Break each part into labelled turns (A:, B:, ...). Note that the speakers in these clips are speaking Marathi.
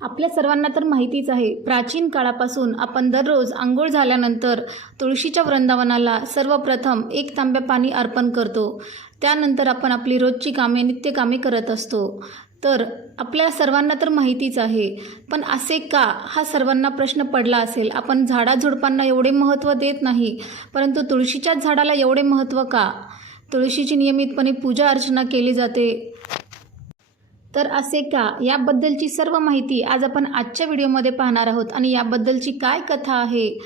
A: आपल्या सर्वांना तर माहितीच आहे प्राचीन काळापासून आपण दररोज आंघोळ झाल्यानंतर तुळशीच्या वृंदावनाला सर्वप्रथम एक तांब्या पाणी अर्पण करतो. त्यानंतर आपण आपली रोजची कामे नित्यकामे करत असतो. तर आपल्या सर्वांना तर माहितीच आहे पण असे का हा सर्वांना प्रश्न पडला असेल? आपण झाडाझुडपांना एवढे महत्त्व देत नाही परंतु तुळशीच्याच झाडाला एवढे महत्त्व का? तुळशीची नियमितपणे पूजा अर्चना केली जाते. तर असे का? याबद्दलची सर्व माहिती आज आपण आजच्या व्हिडिओमध्ये पाहणार आहोत आणि याबद्दलची काय कथा आहे?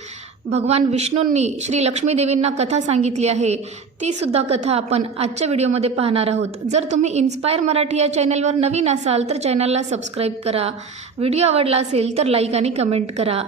A: भगवान विष्णूंनी श्री लक्ष्मीदेवींना कथा सांगितली आहे. ती सुद्धा कथा आपण आजच्या व्हिडिओमध्ये पाहणार आहोत. जर तुम्ही इन्स्पायर मराठी या चॅनलवर नवीन असाल तर चॅनलला सबस्क्राईब करा. व्हिडिओ आवडला असेल तर लाईक आणि कमेंट करा.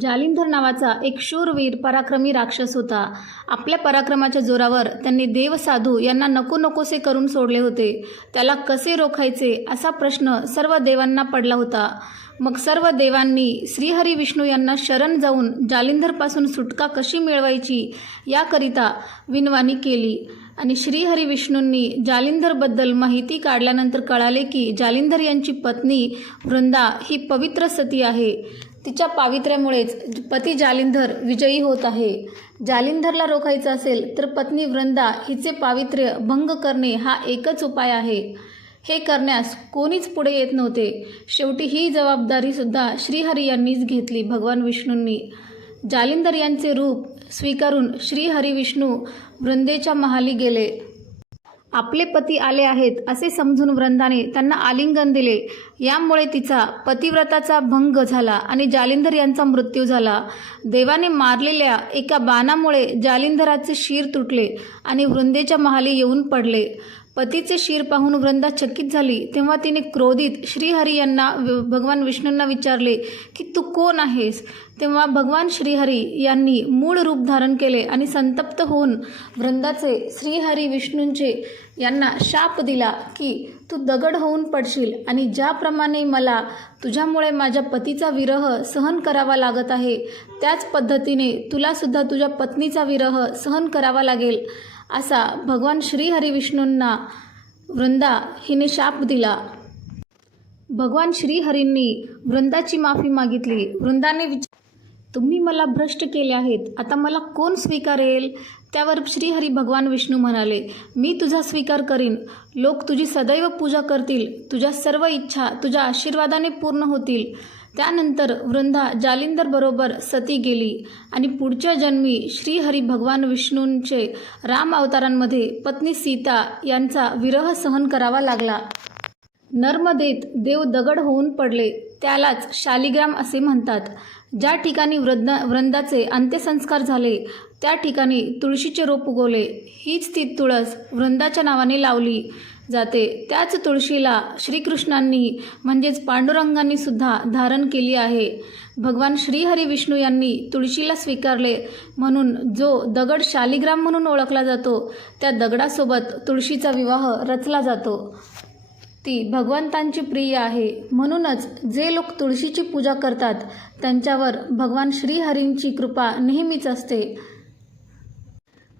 A: जालिंधर नावाचा एक शूरवीर पराक्रमी राक्षस होता. आपल्या पराक्रमाच्या जोरावर त्यांनी देवसाधू यांना नको नकोसे करून सोडले होते. त्याला कसे रोखायचे असा प्रश्न सर्व देवांना पडला होता. मग सर्व देवांनी श्रीहरी विष्णू यांना शरण जाऊन जालिंधरपासून सुटका कशी मिळवायची याकरिता विनवाणी केली. आणि श्रीहरी विष्णूंनी जालिंधरबद्दल माहिती काढल्यानंतर कळाले की जालिंधर यांची पत्नी वृंदा ही पवित्र सती आहे. तिच्या पावित्र्यामुळेच पती जालिंधर विजयी होत आहे. जालिंधरला रोखायचं असेल तर पत्नी वृंदा हिचे पावित्र्य भंग करणे हा एकच उपाय आहे. हे करण्यास कोणीच पुढे येत नव्हते. शेवटी ही जबाबदारीसुद्धा श्रीहरी यांनीच घेतली भगवान विष्णूंनी. जालिंधर यांचे रूप स्वीकारून श्रीहरी विष्णू वृंदेच्या महाली गेले. आपले पती आले आहेत असे समजून वृंदाने त्यांना आलिंगन दिले. यामुळे तिचा पतिव्रताचा भंग झाला आणि जालिंधर यांचा मृत्यू झाला. देवाने मारलेल्या एका बाणामुळे जालिंधराचे शिर तुटले आणि वृंदेच्या महाली येऊन पडले. पतीचे शिर पाहून वृंदा चकित झाली. तेव्हा तिने क्रोधित श्रीहरी यांना व- भगवान विष्णूंना विचारले की तू कोण आहेस? तेव्हा भगवान श्रीहरी यांनी मूळ रूप धारण केले आणि संतप्त होऊन वृंदाचे श्रीहरी विष्णूंचे यांना शाप दिला की तू दगड होऊन पडशील आणि ज्याप्रमाणे मला तुझ्यामुळे माझ्या पतीचा विरह सहन करावा लागत आहे त्याच पद्धतीने तुलासुद्धा तुझ्या पत्नीचा विरह सहन करावा लागेल. असा भगवान श्रीहरिविष्णूंना वृंदा हिने शाप दिला. भगवान श्रीहरींनी वृंदाची माफी मागितली. वृंदाने विच तुम्ही मला भ्रष्ट केले आहेत. आता मला कोण स्वीकारेल त्यावर श्रीहरी भगवान विष्णू म्हणाले मी तुझा स्वीकार करीन. लोक तुझी सदैव पूजा करतील. तुझ्या सर्व इच्छा तुझ्या आशीर्वादाने पूर्ण होतील. त्यानंतर वृंदा जालिंदरबरोबर सती गेली आणि पुढच्या जन्मी श्रीहरी भगवान विष्णूंचे राम अवतारांमध्ये पत्नी सीता यांचा विरह सहन करावा लागला. नर्मदेत देव दगड होऊन पडले त्यालाच शालिग्राम असे म्हणतात. ज्या ठिकाणी वृंदा वृंदाचे अंत्यसंस्कार झाले त्या ठिकाणी तुळशीचे रोप उगवले. हीच ती तुळस वृंदाच्या नावाने लावली. जाते. त्याच तुळशीला श्रीकृष्णांनी म्हणजेच पांडुरंगांनी सुद्धा धारण केली आहे. भगवान श्रीहरी विष्णू यांनी तुळशीला स्वीकारले म्हणून जो दगड शालिग्राम म्हणून ओळखला जातो त्या दगडासोबत तुळशीचा विवाह रचला जातो. ती भगवंतांची प्रिय आहे. म्हणूनच जे लोक तुळशीची पूजा करतात त्यांच्यावर भगवान श्रीहरींची कृपा नेहमीच असते.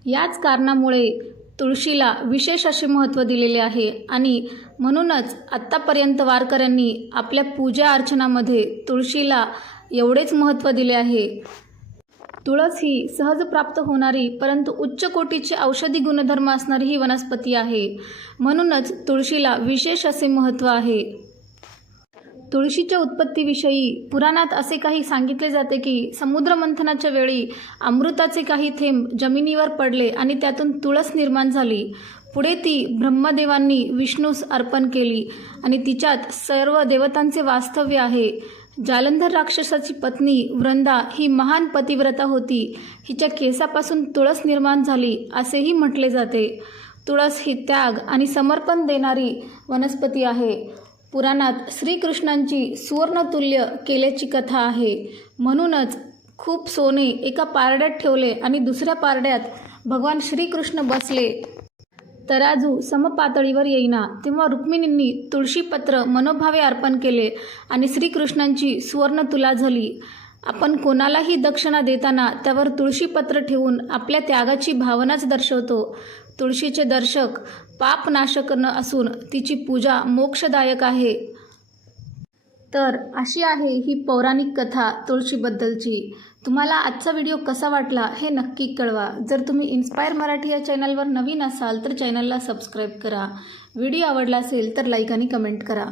A: याच कारणामुळे तुळशीला विशेष असे महत्त्व दिलेले आहे आणि म्हणूनच आत्तापर्यंत वारकऱ्यांनी आपल्या पूजा अर्चनामध्ये तुळशीला एवढेच महत्त्व दिले आहे. तुळस ही सहज प्राप्त होणारी परंतु उच्च कोटीचे औषधी गुणधर्म असणारी ही वनस्पती आहे. म्हणूनच तुळशीला विशेष असे महत्त्व आहे. तुळशीच्या उत्पत्तीविषयी पुराणात असे काही सांगितले जाते की समुद्र मंथनाच्या वेळी अमृताचे काही थेंब जमिनीवर पडले आणि त्यातून तुळस निर्माण झाली. पुढे ती ब्रह्मदेवांनी विष्णूस अर्पण केली आणि तिच्यात सर्व देवतांचे वास्तव्य आहे. जालंधर राक्षसाची पत्नी वृंदा ही महान पतिव्रता होती. हिच्या केसापासून तुळस निर्माण झाली असेही म्हटले जाते. तुळस ही त्याग आणि समर्पण देणारी वनस्पती आहे. पुराणात श्रीकृष्णांची सुवर्णतुल्य केल्याची कथा आहे. म्हणूनच खूप सोने एका पारड्यात ठेवले आणि दुसऱ्या पारड्यात भगवान श्रीकृष्ण बसले. तराजू समपातळीवर येईना तेव्हा रुक्मिणींनी तुळशीपत्र मनोभावे अर्पण केले आणि श्रीकृष्णांची सुवर्णतुला झाली. आपण कोणालाही दक्षिणा देताना त्यावर तुळशीपत्र ठेवून आपल्या त्यागाची भावनाच दर्शवतो. तुळशीचे दर्शक पापनाशक न असून तिची पूजा मोक्षदायक आहे. तर अशी आहे ही पौराणिक कथा तुळशीबद्दलची. तुम्हाला आजचा व्हिडिओ कसा वाटला हे नक्की कळवा. जर तुम्ही इन्स्पायर मराठी या चॅनलवर नवीन असाल तर चॅनलला सबस्क्राईब करा. व्हिडिओ आवडला असेल तर लाईक आणि कमेंट करा.